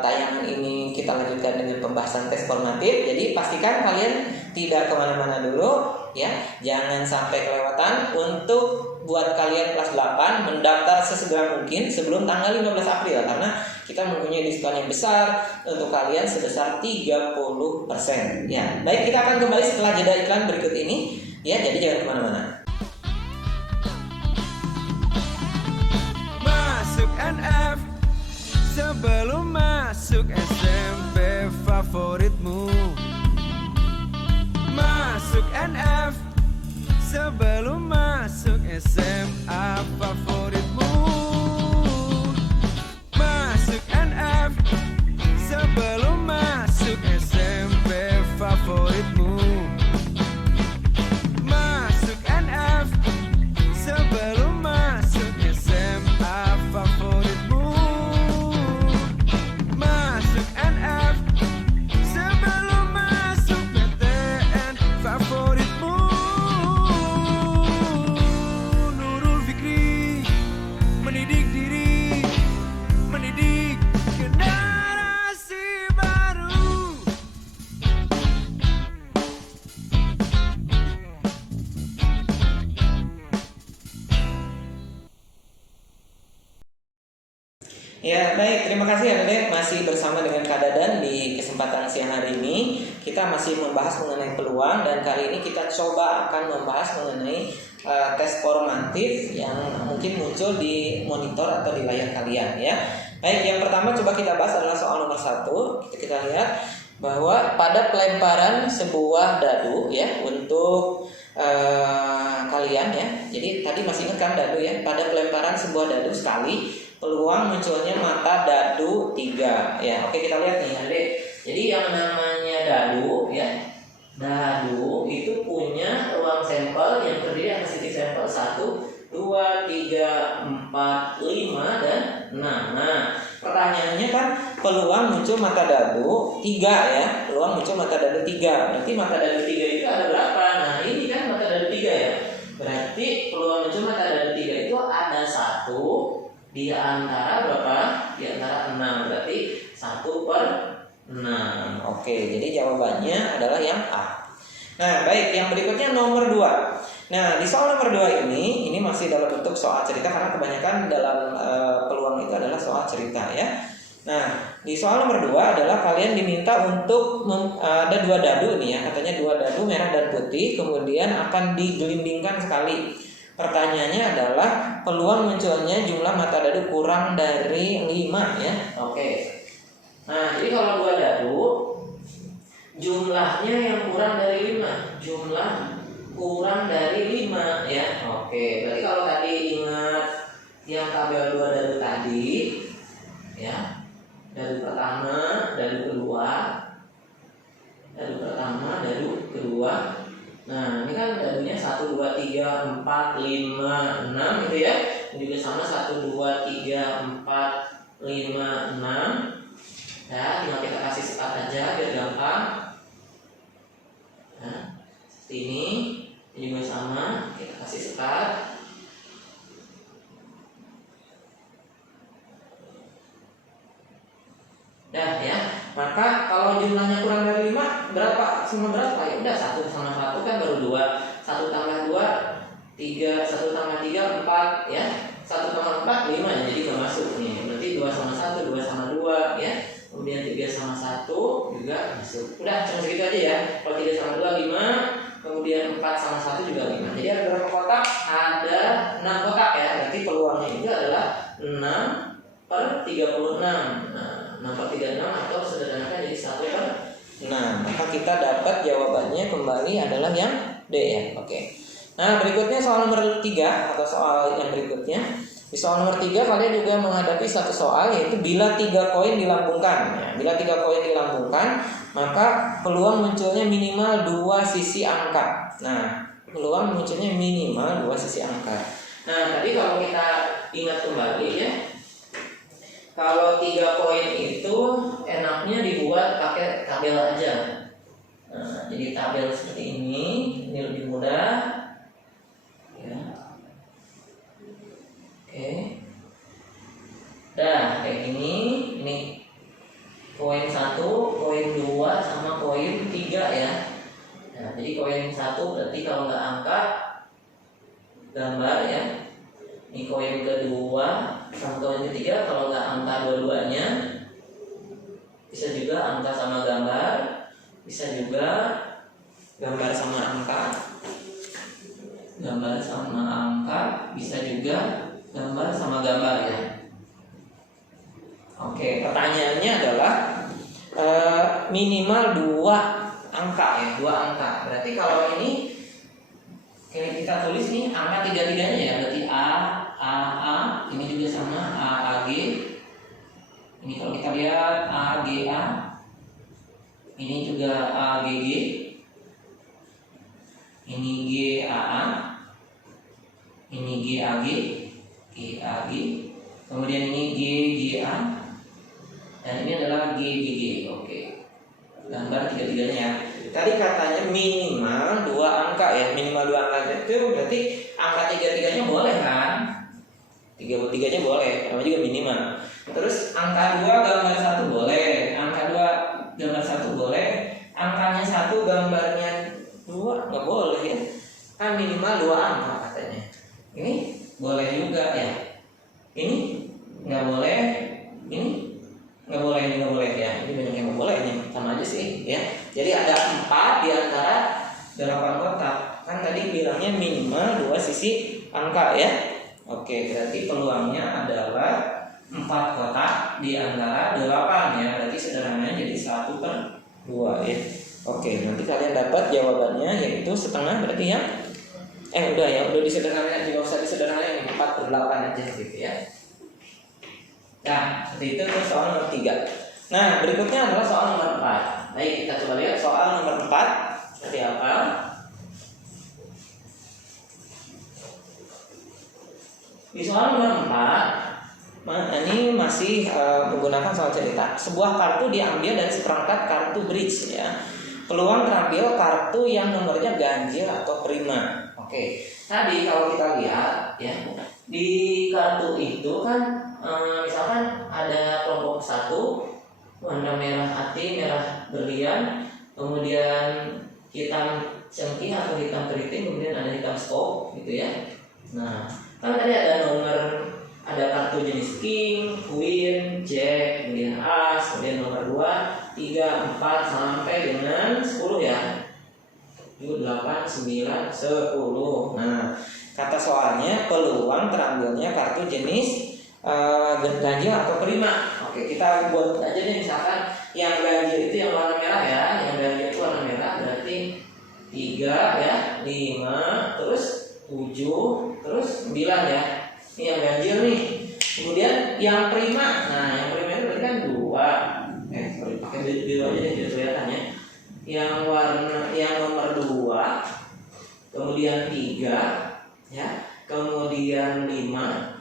tayangan ini kita lanjutkan dengan pembahasan tes formatif. Jadi pastikan kalian tidak kemana-mana dulu ya, jangan sampai kelewatan. Untuk buat kalian kelas 8 mendaftar sesegera mungkin sebelum tanggal 15 April karena kita mempunyai diskon yang besar untuk kalian sebesar 30% ya. Baik, kita akan kembali setelah jeda iklan berikut ini ya, jadi jangan kemana-mana. NF sebelum masuk SMP favoritmu. Masuk NF sebelum masuk SMA favoritmu. Masuk NF sebelum masuk SMP favoritmu. Masuk NF sebelum masuk SMA favoritmu. Masuk NF sebelum masuk PTN favoritmu. Nurul Fikri mendidik diri, mendidik generasi baru. Ya baik, terima kasih adik-adik masih bersama dengan Kak Dadan di kesempatan siang hari ini. Kita masih membahas mengenai peluang dan kali ini kita coba akan membahas mengenai tes formatif yang mungkin muncul di monitor atau di layar kalian ya. Baik, yang pertama coba kita bahas adalah soal nomor 1. Kita lihat bahwa pada pelemparan sebuah dadu ya untuk kalian ya. Jadi tadi masih ingat kan dadu ya? Pada pelemparan sebuah dadu sekali peluang munculnya mata dadu 3 ya. Oke, kita lihat nih adik. Jadi yang namanya dadu ya, dadu itu punya ruang sampel yang terdiri atas titik sampel 1, 2, 3, 4, 5 dan 6. Nah, Pertanyaannya kan peluang muncul mata dadu 3 ya. Peluang muncul mata dadu 3. berarti mata dadu 3 itu ada berapa? Nah, ini kan mata dadu 3 ya. Berarti peluang muncul mata dadu 3 itu ada 1 di antara berapa? Di antara 6. Berarti 1/6. Oke, jadi jawabannya adalah yang A. Nah, baik, yang berikutnya nomor 2. Nah, di soal nomor 2 ini masih dalam bentuk soal cerita karena kebanyakan dalam peluang itu adalah soal cerita ya. Nah, di soal nomor 2 adalah kalian diminta untuk ada 2 dadu nih ya, katanya 2 dadu merah dan putih, kemudian akan digelindingkan sekali. Pertanyaannya adalah peluang munculnya jumlah mata dadu kurang dari 5 ya. Oke. Nah, jadi kalau 2 dadu jumlahnya yang kurang dari 5. Jumlah kurang dari 5 ya. Oke, berarti kalau tadi ingat yang tabel 2 dadu tadi ya. Dadu pertama, dadu kedua. Dadu pertama, dadu kedua. Nah, ini kan dadunya 1, 2, 3, 4, 5, 6 gitu ya. Ini juga sama 1, 2, 3, 4, 5, 6. Ya, tinggal kita kasih sekat aja biar gampang. Nah, seperti ini. Ini juga sama, kita kasih sekat. Dah ya. Maka kalau jumlahnya kurang dari 5 berapa? Sama berapa? Ya udah 1 sama 1 kan baru 2. 1 tambah 2 3, 1 tambah 3 4 ya. 1 tambah 4 5 ya, jadi gak masuk nih. Berarti 2 sama 1, 2 sama 2 ya. Kemudian 3 sama 1 juga masuk. Udah cuma segitu aja ya. Kalau 3 sama 2 5, kemudian 4 sama 1 juga 5. Jadi ada berapa kotak? Ada 6 kotak ya. Berarti peluangnya itu adalah 6/36. Nah, 6/36 atau sederhanakan jadi 1/. Nah, maka kita dapat jawabannya kembali adalah yang D ya. Oke. Nah, berikutnya soal nomor 3 atau soal yang berikutnya. Di soal nomor 3 kalian juga menghadapi satu soal yaitu bila 3 koin dilambungkan. Ya, bila 3 koin dilambungkan, maka peluang munculnya minimal 2 sisi angka. Nah, peluang munculnya minimal 2 sisi angka. Nah, tadi kalau kita ingat kembali ya, kalau 3 koin itu enaknya dibuat pakai tabel aja. Nah, jadi tabel seperti ini lebih mudah. Ya. Oke. Dah kayak gini. Ini koin 1, koin 2 sama koin 3 ya. Nah, jadi koin 1 berarti kalau nggak angka gambar ya. Ini koin kedua sama koin ketiga kalau nggak angka dua-duanya. Bisa juga angka sama gambar, bisa juga gambar sama angka. Gambar sama angka, bisa juga gambar sama gambar ya. Oke, pertanyaannya adalah minimal 2 angka ya, 2 angka. Berarti kalau ini Oke, kita tulis nih angka tiga-tiganya ya. Berarti A, ini juga sama A, G. Ini kalau kita lihat A, G, A. Ini juga A, G, G. Ini G, A, A. Ini G, A, G. G, A, G. Kemudian ini G, G, A. Dan ini adalah G, G, G. Oke. Gambar tiga-tiganya. Tadi katanya minimal 2 angka ya, minimal 2 angka itu berarti angka tiga-tiganya boleh kan? Tiga-tiganya boleh, namanya juga minimal. Terus angka 2 gambar 1 boleh, angka 2 gambar 1 boleh, angkanya 1 gambarnya 2 nggak boleh ya? Kan minimal 2 angka katanya. Ini boleh juga ya? Ini nggak boleh, ini nggak boleh, ini nggak boleh ya? Ini banyak yang nggak boleh nih, sama aja sih ya. Jadi ada 4 di antara 8 kotak. Kan tadi bilangnya minimal 2 sisi angka ya. Oke, berarti peluangnya adalah 4 kotak di antara 8 ya. Berarti sederhananya jadi 1/2 ya. Oke, nanti kalian dapat jawabannya yaitu setengah berarti ya. Udah ya, udah disederhanakan, juga usah disederhanakan 4/8 aja gitu ya. Nah, seperti itu soal nomor 3. Nah, berikutnya adalah soal nomor 4. Baik, kita coba lihat soal nomor 4 seperti apa. Di soal nomor 4, ini masih menggunakan soal cerita. Sebuah kartu diambil dari seperangkat kartu bridge ya. Peluang terambil kartu yang nomornya ganjil atau prima. Oke, tadi kalau kita lihat ya, di kartu itu kan misalkan ada kelompok 1 warna merah hati, merah berlian, kemudian hitam cengkih atau hitam keriting, kemudian ada hitam scope gitu ya. Nah, kan tadi ada nomor, ada kartu jenis king, queen, jack, kemudian as, kemudian nomor 2, 3, 4 sampai dengan 10 ya. 7, 8, 9, 10. Nah, kata soalnya peluang terambilnya kartu jenis ganjil atau prima. Oke, kita buat aja nih, misalkan yang ganjil itu yang warna merah ya, yang ganjil itu warna merah berarti 3 ya, 5, terus 7, terus 9 ya. Ini yang ganjil nih. Kemudian yang prima, nah yang prima itu berarti kan 2. Sorry, pakai biru aja nih biar kelihatan ya. Yang warna, yang nomor 2, kemudian 3 ya, kemudian 5,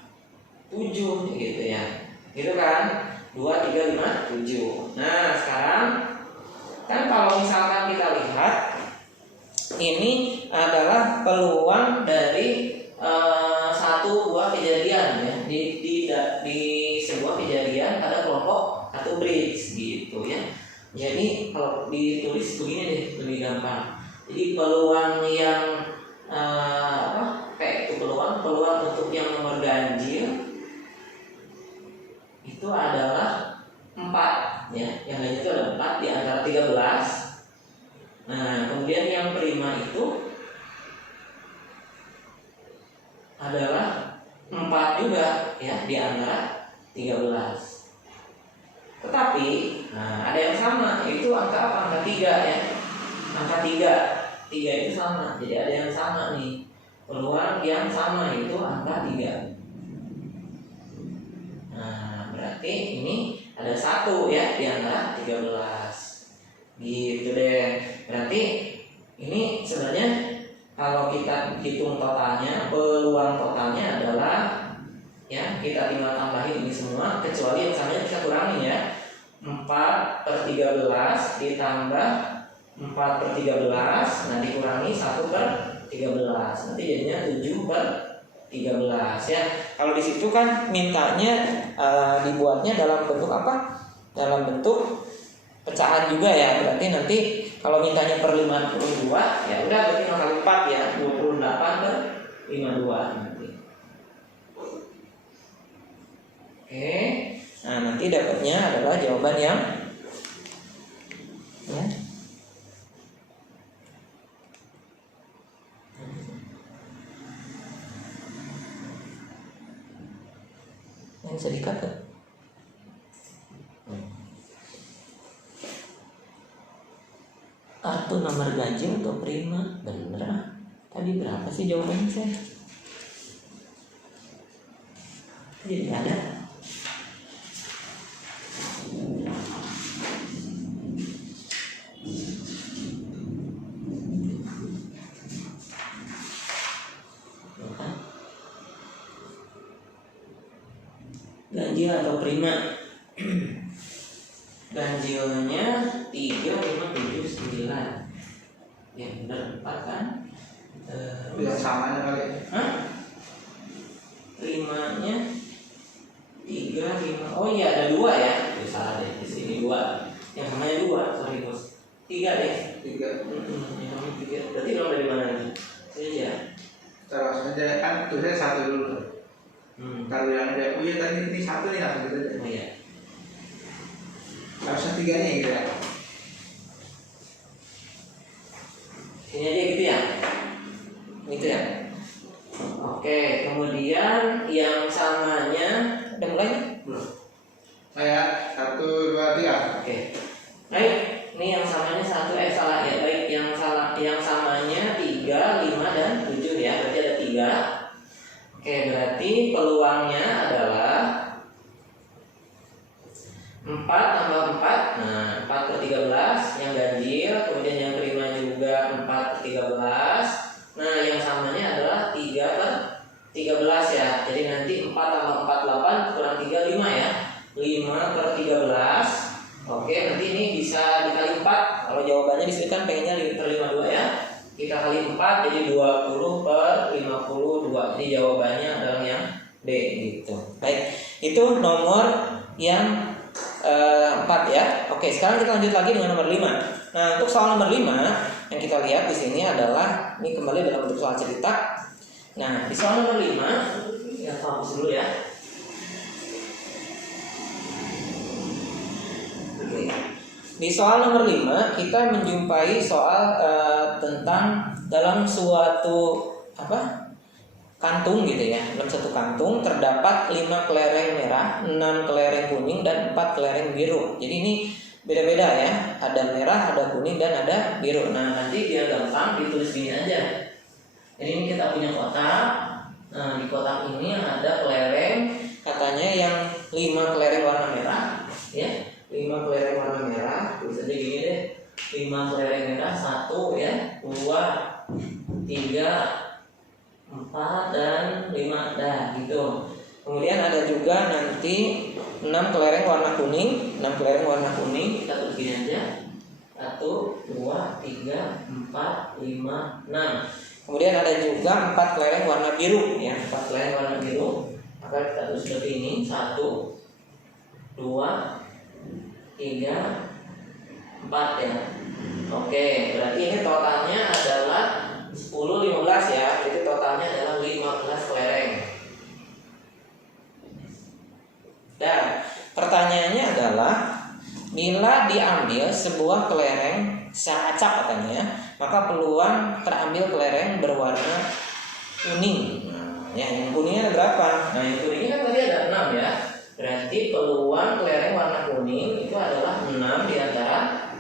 7 gitu ya. Gitu kan? 2, 3, 5, 7. Nah, sekarang kan kalau misalkan kita lihat ini adalah peluang dari satu buah kejadian ya. Di sebuah kejadian ada kelompok atau bridge gitu ya. Jadi kalau ditulis begini deh, lebih gampang. Jadi peluang yang P itu peluang untuk yang nomor ganjil itu adalah 4 ya. Yang lain itu ada 4 di antara 13. Nah, kemudian yang prima itu adalah 4 juga ya di antara 13. Tetapi ada yang sama, yaitu angka apa? Angka 3 ya. Angka 3 itu sama. Jadi ada yang sama nih. Peluang yang sama itu angka 3. Nah, berarti ini ada 1 ya di antara 13. Gitu deh. Berarti ini sebenarnya kalau kita hitung totalnya, peluang totalnya adalah ya, kita tinggal tambahin ini semua, kecuali yang samanya bisa kurangi ya. 4/13 ditambah 4/13, nah dikurangi 1/13, nanti jadinya 7/13 ya. Kalau di situ kan mintanya dibuatnya dalam bentuk apa? Dalam bentuk pecahan juga ya. Berarti nanti kalau mintanya per 52 ya udah berarti 0 kali 4 ya, 28/52 nanti. Oke. Nah, nanti dapatnya adalah jawaban yang ya. Yang bisa dikat kan? Kartu nomor ganjil atau prima, bener. Tadi berapa sih jawabannya saya? Jadi nggak ada. Ganjil atau prima? Ganjilnya 3, 5, 7, 9. Ya benar 4 kan? Yang samanya kali. Hah? 5-nya 3, 5. Oh iya ada 2 ya. Salah deh, di sini 2. Yang namanya 2, sorry bos. 3 deh. 3. Yang namanya 3. Berarti dong dari mana nih? Saja. Terus aja kan tulisnya 1 dulu. Kalau yang ada, oh iya tadi ini 1 nih langsung gitu aja. Oh iya. Harusnya 3-nya gitu ya. Ini aja gitu ya. Gitu ya. Oke, kemudian yang samanya Udah mulai? belum. Saya 1, 2, 3. Oke. Baik, ini yang samanya 1 salah ya. Baik, yang samanya 3, 5 dan 7 ya. Berarti ada 3. Oke, berarti peluangnya adalah 4 tambah 4. Nah, 4 per 13 yang ganjil, kemudian yang kelima juga 4 per 13. Nah, yang samanya adalah 3 per 13 ya. Jadi nanti 4 tambah 4 8 kurang 3 5 ya. 5 per 13. Oke, nanti ini bisa dikali 4. Kalau jawabannya di sini kan pengennya 5 per 52 ya. Kita kali 4 jadi 20 per 52. Jadi jawabannya adalah yang D gitu. Baik, itu nomor yang 4 ya. Oke, sekarang kita lanjut lagi dengan nomor 5. Nah, untuk soal nomor 5 yang kita lihat di sini adalah ini kembali dalam bentuk soal cerita. Nah, di soal nomor 5 ya fokus dulu ya. Oke. Di soal nomor 5 kita menjumpai soal tentang dalam suatu kantung gitu ya. Dalam satu kantung terdapat 5 kelereng merah, 6 kelereng kuning dan 4 kelereng biru. Jadi ini beda-beda ya. Ada merah, ada kuning dan ada biru. Nah, nanti biar gampang ditulis gini aja. Jadi ini kita punya kotak. Nah, di kotak ini ada kelereng, katanya yang 5 kelereng warna merah ya. 5 kelereng warna merah, tulis aja gini deh. 5 kelereng merah, 1 ya, 2, 3, 4 dan 5 dah gitu. Kemudian ada juga nanti 6 kelereng warna kuning, 6 kelereng warna kuning, kita tulis gini aja. 1, 2, 3, 4, 5, 6. Kemudian ada juga 4 kelereng warna biru ya, 4 kelereng warna biru. Maka kita tulis seperti ini, 1, 2, 3, 4 ya. Oke, berarti ini totalnya adalah 10, 15 ya. Jadi totalnya adalah 15 kelereng. Dan pertanyaannya adalah bila diambil sebuah kelereng secara acak katanya, maka peluang terambil kelereng berwarna kuning. Nah, yang kuningnya ada berapa? Nah, yang kuningnya kan tadi ada 6 ya. Berarti peluang kelereng warna kuning itu adalah 6 di antara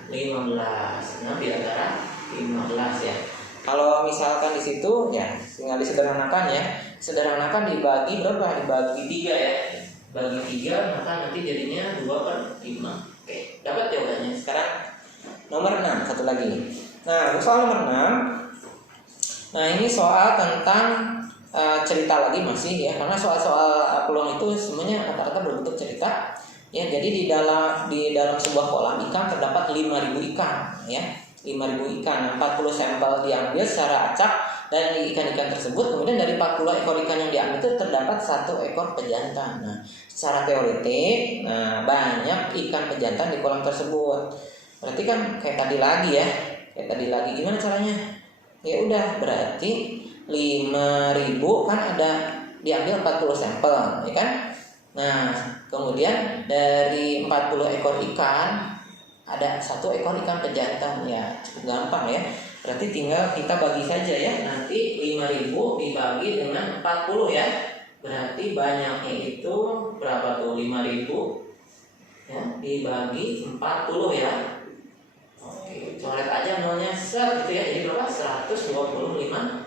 15. 6 di antara 15 ya. Kalau misalkan di situ ya tinggal disederhanakan ya. Sederhanakan dibagi berapa? Dibagi 3 ya. Bagi 3 maka nanti jadinya 2 per 5. Oke, dapat jawabannya. Sekarang nomor 6 satu lagi. Nah, untuk soal nomor 6. Nah, ini soal tentang cerita lagi masih ya, karena soal-soal peluang itu semuanya rata-rata berbentuk cerita ya. Jadi di dalam sebuah kolam ikan terdapat 5.000 ikan ya, 5.000 ikan. 40 sampel diambil secara acak dan ikan-ikan tersebut, kemudian dari 40 ekor ikan yang diambil itu terdapat 1 ekor pejantan. Nah, secara teoretik, banyak ikan pejantan di kolam tersebut. Berarti kan kayak tadi lagi ya, gimana caranya? Ya udah, berarti 5.000 kan ada diambil 40 sampel ya kan. Nah, kemudian dari 40 ekor ikan ada 1 ekor ikan pejantan ya, cukup gampang ya. Berarti tinggal kita bagi saja ya. Nanti 5.000 dibagi dengan 40 ya. Berarti banyaknya itu berapa tuh? 5.000 ya dibagi 40 ya. Oke, coret aja nolnya set gitu ya. Jadi berapa? 125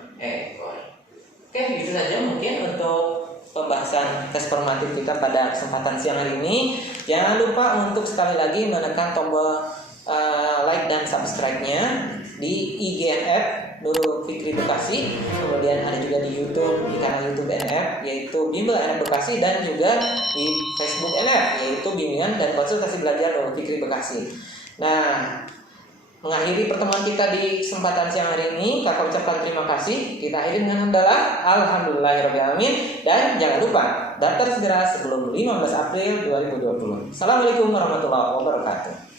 gitu saja mungkin untuk pembahasan tes formatif kita pada kesempatan siang hari ini. Jangan lupa untuk sekali lagi menekan tombol like dan subscribe-nya di IGNF Nurul Fikri Bekasi, kemudian ada juga di YouTube, di kanal YouTube NF yaitu Bimbel NF Bekasi, dan juga di Facebook NF yaitu Bimbingan dan Konsultasi Belajar Nurul Fikri Bekasi. Nah, mengakhiri pertemuan kita di kesempatan siang hari ini, kakak ucapkan terima kasih. Kita akhiri dengan hamdalah alhamdulillahirobbilalamin, dan jangan lupa daftar segera sebelum 15 April 2020. Assalamualaikum warahmatullahi wabarakatuh.